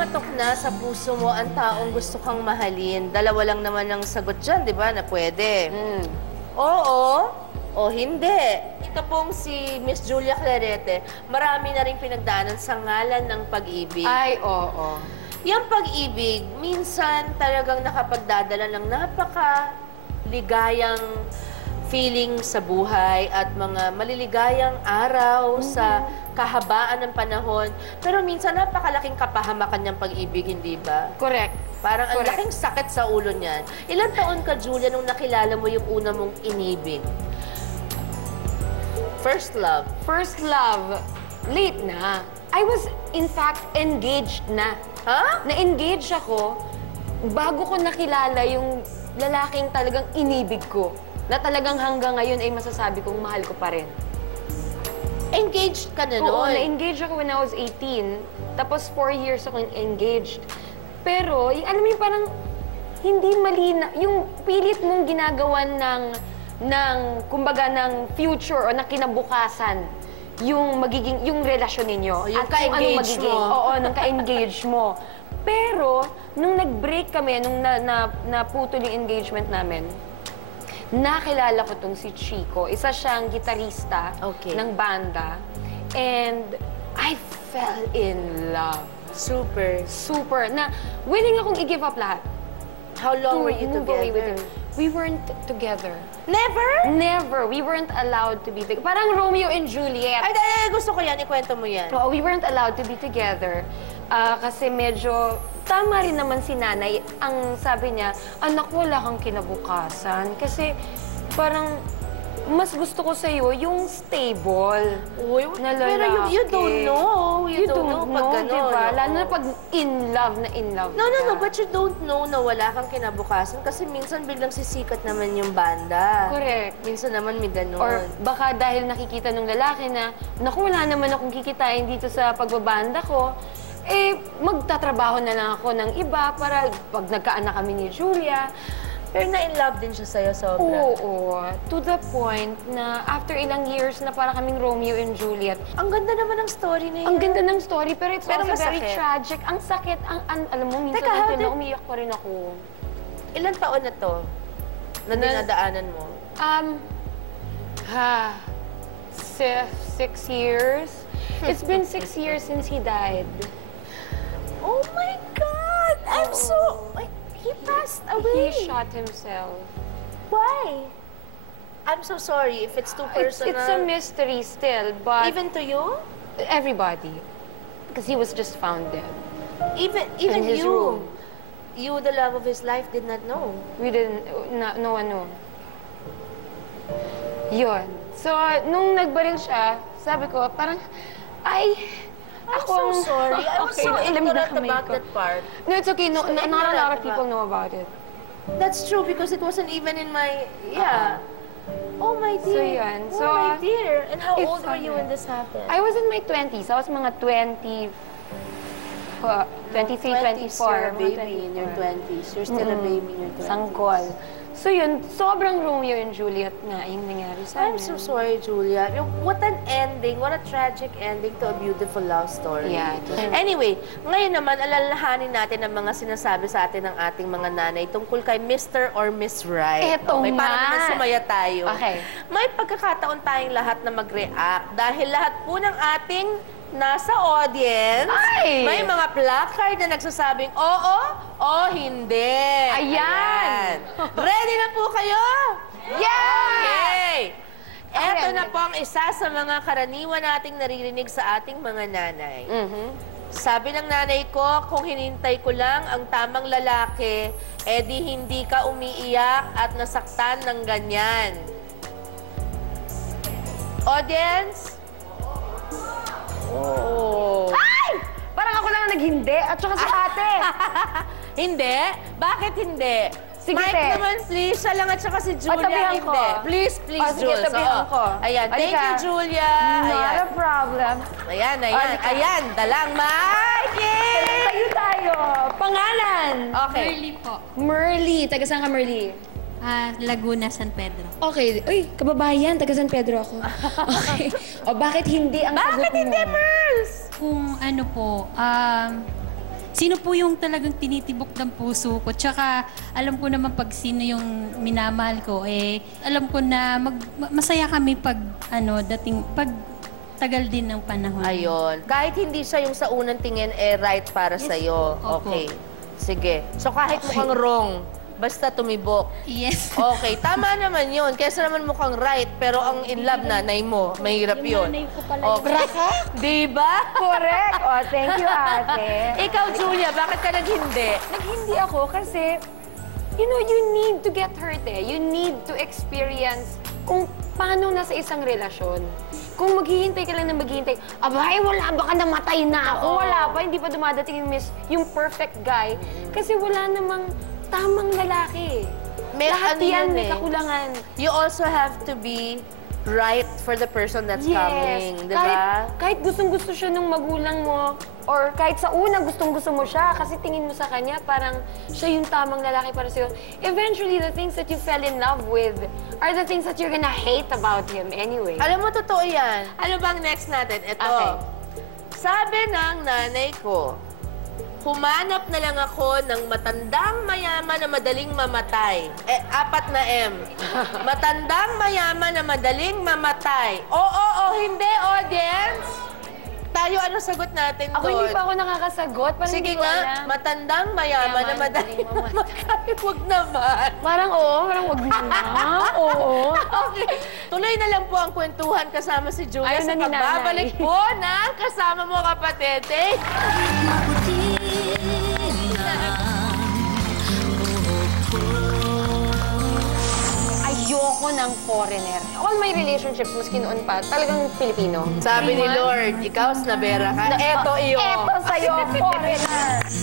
pumatok na sa puso mo ang taong gusto kang mahalin, dalawa lang naman ang sagot dyan, di ba, na pwede. Oo o hindi. Ito pong si Miss Julia Clarete, marami na rin pinagdaanan sa ngalan ng pag-ibig. Ay, oo. Yung pag-ibig, minsan talagang nakapagdadala ng napaka-ligayang feeling sa buhay at mga maliligayang araw sa kahabaan ng panahon. Pero minsan napakalaking kapahamakan ng pag-ibig, hindi ba? Correct. Parang ang laking sakit sa ulo niyan. Ilang taon ka, Julia, nung nakilala mo yung una mong inibig? First love. First love, late na. I was, in fact, engaged na. Ha? Na-engage ako bago ko nakilala yung lalaking talagang inibig ko. Na talagang hanggang ngayon ay masasabi kong mahal ko pa rin. Engaged ka na Oo, noon? na-engage ako when I was 18. Tapos 4 years ako engaged. Pero, alam mo yung parang hindi malina. Yung pilit mong ginagawan kumbaga, ng future o ng kinabukasan, yung magiging, yung relasyon ninyo. Yung ka-engage mo. Oo, nung ka-engage mo. Pero, nung nag-break kami, nung naputol yung engagement namin, nakilala ko tong si Chico. Isa siyang gitarista ng banda. And I fell in love. Super. Super. Na willing akong i-give up lahat. How long were you together? We weren't together. Never? Never. We weren't allowed to be together. Parang Romeo and Juliet. Ay, gusto ko yan. Ikwento mo yan. Oo, we weren't allowed to be together. Kasi medyo, tama rin naman si nanay. Ang sabi niya, anak, wala kang kinabukasan. Kasi parang, mas gusto ko sa'yo yung stable na lalaki. Pero you don't know. You don't know pag gano'n. Diba? Lalo na pag in love na in love No, ka. but you don't know na wala kang kinabukasan kasi minsan biglang sisikat naman yung banda. Correct. Minsan naman may gano'n. Or baka dahil nakikita ng lalaki na, naku, wala naman akong kikitain dito sa pagbabanda ko, eh, magtatrabaho na lang ako ng iba para pag nagkaanak kami ni Julia. Pero na-in-love din siya sa'yo sobra. Oo, to the point na after ilang years na para kaming Romeo and Juliet. Ang ganda naman ng story na yun. Ang ganda ng story, pero it's also very masakit. tragic. Ang sakit, alam mo, minsan Teka, natin na umiyak pa rin ako. Ilang taon na to na dinadaanan mo? 6 years. It's been 6 years since he died. Oh my God! I'm so... He passed away. He shot himself. Why? I'm so sorry if it's too personal. It's a mystery still, but... Even to you? Everybody. Because he was just found dead. Even In his you? room. You, the love of his life, did not know? We didn't... No one knew. Yun. So, nung nagbaril siya, sabi ko, parang, I'm so sorry. I was so ignorant about that part. No, it's okay. No, not a lot of people know about it. That's true because it wasn't even in my... Yeah. Oh, my dear. So, yun. Oh, my dear. And how old were you when this happened? I was in my 20s. I was mga 23, 24. You're a baby in your 20s. You're still a baby in your 20s. Sanggol. So yun, sobrang Romeo and Juliet nga yung nangyari sa amin. I'm so sorry, Julia. What an ending. What a tragic ending to a beautiful love story. Yeah. Anyway, ngayon naman, alalahanin natin ang mga sinasabi sa atin ng ating mga nanay tungkol kay Mr. or Miss Right. Eto Okay, nga. para naman sumaya tayo. Okay. May pagkakataon tayong lahat na mag-react dahil lahat po ng ating nasa audience, may mga placard na nagsasabing oo o hindi. Ayan! Ready na po kayo? Yeah! Okay! Eto na po ang isa sa mga karaniwan nating naririnig sa ating mga nanay. Sabi ng nanay ko, kung hinintay ko lang ang tamang lalaki, edi hindi ka umiiyak at nasaktan ng ganyan. Audience? Oh. Ay! Parang ako lang ang naghindi at saka si ate. Hindi? Bakit hindi? Sige, Mike te. naman, please. Siya lang at saka si Julia. tabihan Hindi. ko. Please, Sige, Jules. tabihan ko. Ayan. Thank you, Julia. Not a problem. Ayan. Halika. Ayan. Dalang Mikey! Tayo tayo. Pangalan? Okay. Merly po. Merly. Taga saan ka, Merly? Laguna, San Pedro. Okay. Uy, kababayan. Taga San Pedro ako. Okay. O bakit hindi ang sagot mo? Bakit hindi, Merls? Kung ano po, sino po yung talagang tinitibok ng puso ko. Tsaka alam ko naman pag sino yung minamahal ko, alam ko na masaya kami pag tagal din ng panahon. Ayun. Kahit hindi siya yung sa unang tingin, right para sa'yo. Opo. Okay. Sige. So kahit mukhang wrong, basta tumibok. Yes. Okay, tama naman yun. Kesa naman mukhang right, pero ang in love nanay mo, mahirap yun. Yung nanay ko pala Okay. Diba? Correct. Oh, thank you, ate. Ikaw, Julia, bakit ka naghindi? Naghindi ako kasi, you know, you need to get hurt eh. You need to experience kung paano nasa isang relasyon. Kung maghihintay ka lang na maghihintay, abay, wala, baka namatay na ako. Wala pa, hindi pa dumadating yung perfect guy. Kasi wala namang tamang lalaki. Lahat ano yan, yun may kakulangan. You also have to be right for the person that's coming, di ba? Kahit gustong-gusto siya ng magulang mo, or kahit sa una gustong-gusto mo siya, kasi tingin mo sa kanya, parang siya yung tamang lalaki para sa'yo. Eventually, the things that you fell in love with are the things that you're gonna hate about him anyway. Alam mo, totoo yan. Ano bang next natin? Ito. Okay. Sabi ng nanay ko, humanap na lang ako ng matandang mayaman na madaling mamatay. 4 na M. Matandang mayaman na madaling mamatay. Oo, hindi, audience. Tayo, ano sagot natin Ako doon? hindi pa ako nakakasagot. Parang Sige hindi ko nga, alam. matandang mayaman na madaling mamatay. Huwag naman. Parang oo, parang wag na. Oo. Okay. Tuloy na lang po ang kwentuhan kasama si Julia Ayaw sa na ni nanay. pagbabalik po ng kasama mo, kapatid. Ayoko ng foreigner. All my relationships, maski noon pa, talagang Pilipino. Sabi ni Lord, ikaw, snabera ka. Eto iyo. Eto sa'yo, foreigner.